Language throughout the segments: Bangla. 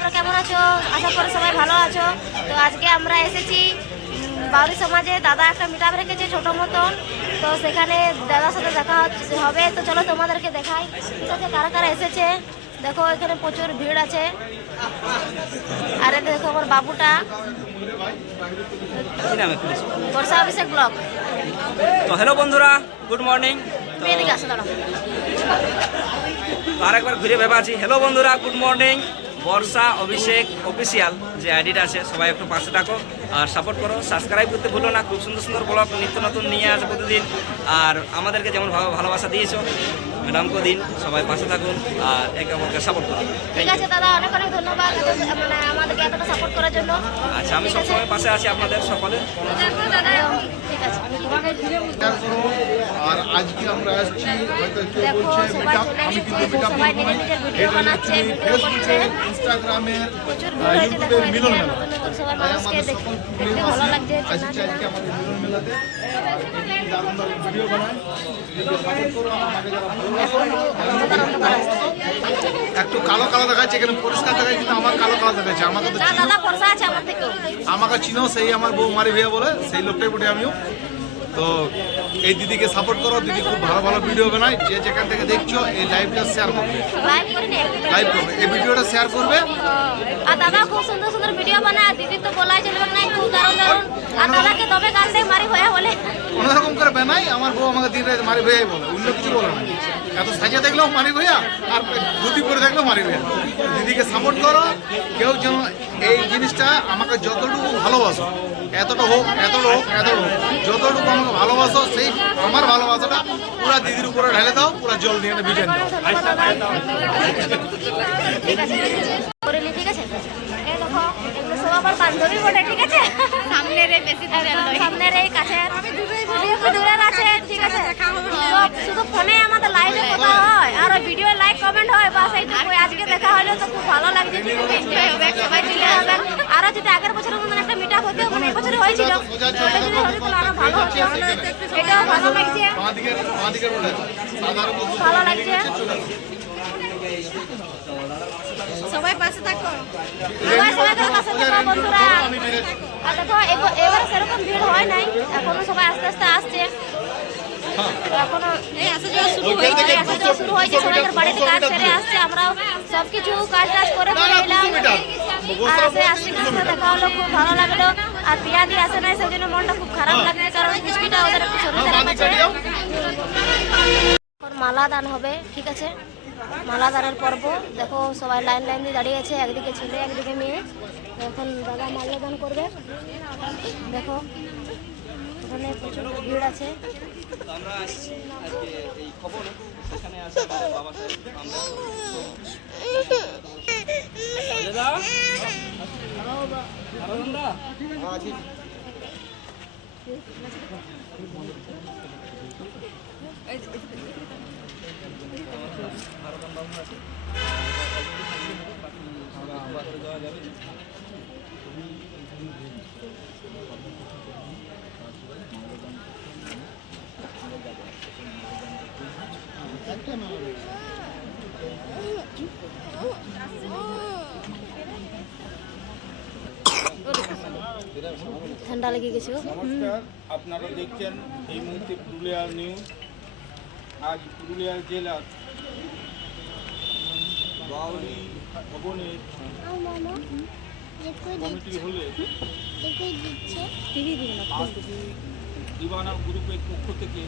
তোমরা কেমন আছো? আশা করি সবাই ভালো আছো। তো আজকে আমরা এসেছি বাউরি সমাজে। দাদা একটা মিটআপ রেখেছে ছোট মতন, তো সেখানে দাদার সাথে দেখা হবে। তো চলো তোমাদেরকে দেখাই ঠিক আছে কারা কারা এসেছে। দেখো এখানে প্রচুর ভিড় আছে। আরে দেখো আমার বাবুটা, বর্ষা অভিষেক ব্লগ। তো হ্যালো বন্ধুরা, গুড মর্নিং। তুমি এদিকে আসো, দাঁড়াও। আরেকবার ঘুরে ভেবে আছি। হ্যালো বন্ধুরা, গুড মর্নিং। বর্ষা অভিষেক অফিসিয়াল যে আইডিটা আছে, সবাই একটু পাশে থাকো আর সাপোর্ট করো। সাবস্ক্রাইব করতে ভুলো না। খুব সুন্দর সুন্দর ব্লগ নিত্য নতুন নিয়ে আসে প্রতিদিন। আর আমাদেরকে যেমন ভালোবাসা দিয়েছো, ম্যাডামকে দিন। সবাই পাশে থাকুন আর একে অপরকে সাপোর্ট করুন। ঠিক আছে দাদা, অনেক অনেক ধন্যবাদ মানে আমাদেরকে এতটা সাপোর্ট করার জন্য। আচ্ছা, আমি সবসময় পাশে আছি আপনাদের সকলে। ঠিক আছে। আর আজকে আমরা আসছি, হয়তো কেউ দেখো বলছে সবাই মেকআপ, চলে আমি এসেছে, কিন্তু মেকআপ সবাই করবো না। নিজের নিজের ভিডিও এটা বানাচ্ছে, হচ্ছে ভিডিও করছে। ফেসবুকে, ইনস্টাগ্রামের, প্রচুর ভিড় হয়েছে, দেখো ইউটিউবে মিলন এদিকে মেলা। নতুন নতুন সবাই তাই মানুষকে আমাদের দেখতে সকল ভালো লাগছে। আসছে আজকে আমাদের মিলন মেলাতে। দারুণ দারুণ ভিডিও বানায়, সাপোর্ট করো আমাকে যারা ভালোবাসো। একটু কালো কালো দেখাচ্ছে, এখানে পরিষ্কার দেখাচ্ছে, কিন্তু আমার কালো কালো দেখাচ্ছে। আমাকে তো চিনো, দাদা বর্ষা আছে আমার থেকে। আমাকে চিনো, সেই আমার বউ মারি ভাইয়া বলে, সেই লোকটাই বটে আমিও। তো এই দিদিকে সাপোর্ট করো, দিদি খুব ভালো ভালো ভিডিও বানায়। যে যেখান থেকে দেখছো এই লাইভটা শেয়ার করবে, লাইভ করে নে। লাইভ করবে, এই ভিডিওটা শেয়ার করবে। আর দাদা খুব সুন্দর সুন্দর ভিডিও বানায়। আর দিদি তো বলাই চলবে না, খুব দারুণ দারুণ। আর দাদাকে তবে গান দেয় মারি হয়ে বলে। কোনোরকম করে বানাই, আমার বউ আমাকে দিন রাত মারি ভাইয়াই বলে, অন্য কিছু বলে না। এত সাজিয়ে দেখলেও মারি ভাইয়া, আর ধুতি পরে দেখলেও মারি ভাইয়া। দিদিকে সাপোর্ট করো। কেউ যেন এই জিনিসটা আমাকে যতটুকু ভালোবাসো, এতটা হোক, এতটা হোক, এতটা হোক, যতটুকু আমাকে ভালোবাসো, সেই আমার ভালোবাসাটা পুরা দিদির উপরে ঢেলে দাও, পুরা জল দিয়ে ভিজে দাও। ঠিক আছে করে নি, ঠিক আছে। এই দেখো এগুলো সব আমার বান্ধবী বলে, ঠিক আছে। সামনের এই বেশি দূরের নয়, সামনের এই কাছের, দূরের আছে, ঠিক আছে। সব শুধু ফোনে আমাদের লাইভে কথা হয় আর ভিডিও লাইক কমেন্ট হয়, বাস এইটুকু। আজকে দেখা হলো তো খুব ভালো লাগছে, ঠিক আছে। এনজয় হবে, সবাই মিলে হবে। আরো যদি আগের বছরের মতন একটা মিটআপ হতো, মানে এবছরে হয়েছিল, ওটা যদি হতো তাহলে আরো ভালো হতো। এটাও ভালো লাগছে, ভালো লাগছে। সবাই পাশে থাকো, সবাই সবাইকার পাশে থাকো বন্ধুরা। আর দেখো এবারে সেরকম ভিড় হয় নাই, এখনো সবাই আস্তে আস্তে আসছে। এখনো আসা যাওয়া শুরু হয়েছে, সবাইকার বাড়িতে কাজ সেরে আসছে। আমরাও সবকিছু কাজ টাজ করে এলাম। আর আসতে দেখা হলো, খুব ভালো লাগলো। আর পিয়াদি আসে নাই, সেই জন্য মনটা খুব খারাপ লাগছে, কারণ বৃষ্টিটা ওদের একটু শরীর খারাপ আছে। মালা দান হবে, ঠিক আছে। মালা দানের পর্ব। দেখো সবাই লাইন লাইন দিয়ে দাঁড়িয়ে আছে, একদিকে ছেলে একদিকে মেয়ে। এখন দাদা মাল্য দান করবে। দেখো ওখানে প্রচুর ভিড় আছে। আমরা আসছি আজকে এই খবর, সেখানে আছে বাবা সাহেব ঠান্ডা লেগে গেছে। নমস্কার, আপনারা দেখছেন এই মুহূর্তে পুরুলিয়ার নিউজ। আজ পুরুলিয়া জেলার বাউরি ভবনের কমিটি হলে আজকে দিবানা গ্রুপের পক্ষ থেকে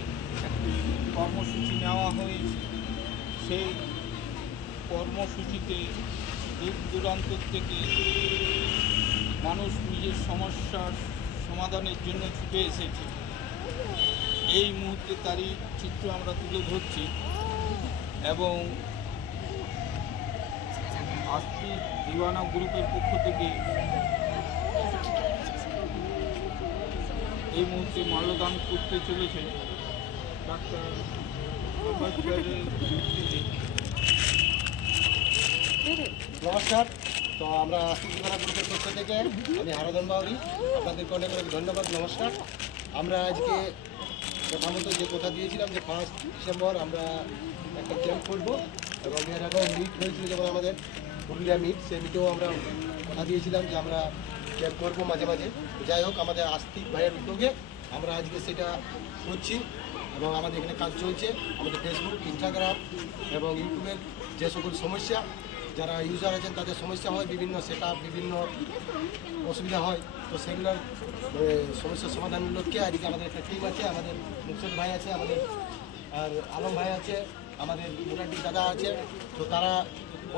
একটি কর্মসূচি নেওয়া হয়েছে। সেই কর্মসূচিতে দূর দূরান্ত থেকে মানুষ নিজের সমস্যার সমাধানের জন্য ছুটে এসেছে। এই মুহূর্তে তারই চিত্র আমরা তুলে ধরছি এবং আজকে দিওয়ানা গ্রুপের পক্ষ থেকে এই মুহূর্তে মাল্যদান করতে চলেছেন ডাক্তার নমস্কার। তো আমরা দিওয়ানা গ্রুপের পক্ষ থেকে আমি হারাধন বাউরি, আপনাদেরকে অনেক অনেক ধন্যবাদ, নমস্কার। আমরা আজকে প্রথমত যে কথা দিয়েছিলাম যে 1 ডিসেম্বর আমরা একটা ক্যাম্প করবো, এবং এর আগেও মিট হয়েছিল যেমন আমাদের পুরুলিয়া মিট, সেই মিটেও আমরা কথা দিয়েছিলাম যে আমরা ক্যাম্প করবো মাঝে মাঝে। যাই হোক, আমাদের আস্তিক ভাইয়ের উদ্যোগে আমরা আজকে সেটা করছি এবং আমাদের এখানে কাজ চলছে। আমাদের ফেসবুক, ইনস্টাগ্রাম এবং ইউটিউবের যে সকল সমস্যা যারা ইউজার আছেন তাদের সমস্যা হয়, বিভিন্ন সেট বিভিন্ন অসুবিধা হয়, তো সেগুলোর সমস্যার সমাধানের লক্ষ্যে আজকে আমাদের একটা টিম আছে। আমাদের মুকসুদ ভাই আছে, আমাদের আর আলম ভাই আছে, আমাদের মুরাটি দাদা আছে। তো তারা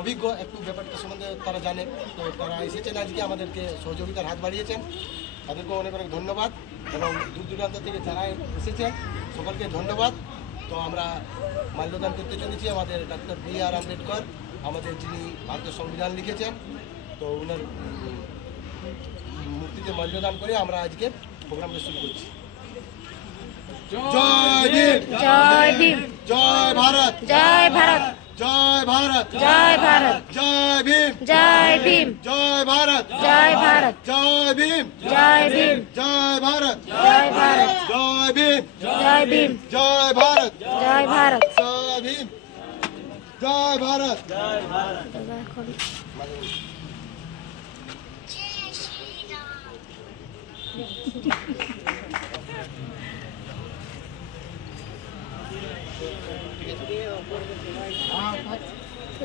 অভিজ্ঞ, একটু ব্যাপারটা সম্বন্ধে তারা জানে, তো তারা এসেছেন আজকে আমাদেরকে সহযোগিতার হাত বাড়িয়েছেন। তাদেরকে অনেক অনেক ধন্যবাদ এবং দূর দূরান্ত থেকে যারা এসেছেন সকলকে ধন্যবাদ। তো আমরা মাল্যদান করতে চলেছি আমাদের ডক্টর B.R. আম্বেদকর, আমাদের যিনি ভারতের সংবিধান লিখেছেন, তো ওনার মূর্তিতে মাল্যদান করে আমরা আজকে প্রোগ্রামটা শুরু করছি। জয় ভীম, জয় ভীম, জয় ভারত, জয় ভারত, জয় ভারত, জয় ভারত, জয় ভীম, জয় ভীম, জয় ভারত, জয় ভারত, জয় ভীম, জয় ভীম, জয় ভারত, জয় ভারত, জয় ভীম, জয় ভীম, জয় ভারত, জয় ভারত। জয় ভীম, জয় ভারত।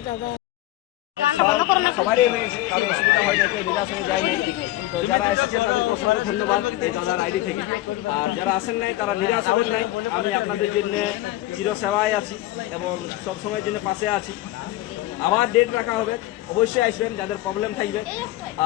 দাদা গানটা বন্ধ করো না। সবারই হয়েছে, কারো অসুবিধা হয় না, কেউ নিরাশনে যায়নি। তো যারা এসেছেন তাদেরকে অসংখ্য ধন্যবাদ এই দাদার আইডি থেকে। আর যারা আসেন নাই তারা নিরাশ হবেন নাই, আমি আপনাদের জন্য চিরসেবায় আছি এবং সবসময়ের জন্য পাশে আছি। আবার ডেট রাখা হবে, অবশ্যই আসবেন যাদের প্রবলেম থাকবে।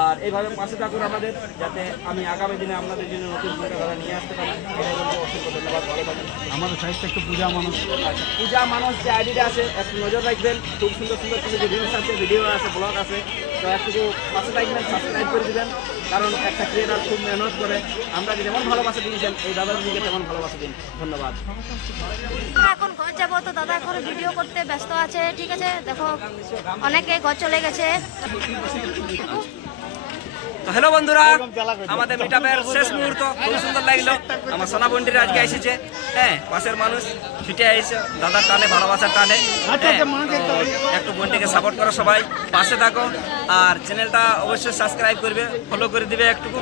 আর এইভাবে পাশে থাকুন আমাদের, যাতে আমি আগামী দিনে আপনাদের জন্য নতুন চিন্তাধারা নিয়ে আসতে পারি। এটাই বলবো, অসংখ্য ধন্যবাদ, ভালো থাকুন। আমাদের সাইডটা একটু পূজা মানুষ। আচ্ছা, পূজা মানুষ যে আইডিটা আছে একটু নজর রাখবেন, খুব সুন্দর সুন্দর কিছু যে রিলস আছে, ভিডিও আছে, ব্লগ আছে, তো একটু পাশে থাকবেন, সাবস্ক্রাইব করে দেবেন। কারণ একটা ক্রিয়েটার খুব মেহনত করে, আমরা যেমন ভালোবাসা দিয়েছেন এই দাদার দিকে তেমন ভালোবাসা দিন। ধন্যবাদ। আমরা এখন ঘর যাবো, তো দাদা এখন ভিডিও করতে ব্যস্ত আছে। ঠিক আছে, দেখো অনেকে ঘর চলে গেছে। তো হ্যালো বন্ধুরা, আমাদের মিটআপের শেষ মুহূর্ত খুব সুন্দর লাগলো। আমার সোনা বন্ডিরা আজকে এসেছে, হ্যাঁ, পাশের মানুষ ছুটে এসে দাদার টানে, ভালোবাসার টানে। একটু বন্ডিকে সাপোর্ট করো, সবাই পাশে থাকো। আর চ্যানেলটা অবশ্যই সাবস্ক্রাইব করবে, ফলো করে দিবে একটুকু।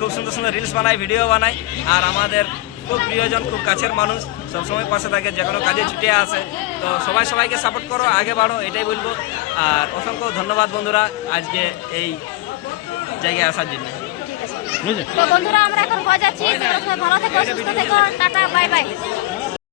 খুব সুন্দর সুন্দর রিলস বানাই, ভিডিও বানাই। আর আমাদের খুব প্রিয়জন, খুব কাছের মানুষ, সবসময় পাশে থাকে, যে কোনো কাজে ছুটে আসে। তো সবাই সবাইকে সাপোর্ট করো, আগে বাড়ো, এটাই বলবো। আর অসংখ্য ধন্যবাদ বন্ধুরা আজকে এই জায়গায় আসার জন্য। তো বন্ধুরা আমরা এখন ঘর যাচ্ছি। ভালো থেকো, সুস্থ থেকো, টাটা, বাই বাই।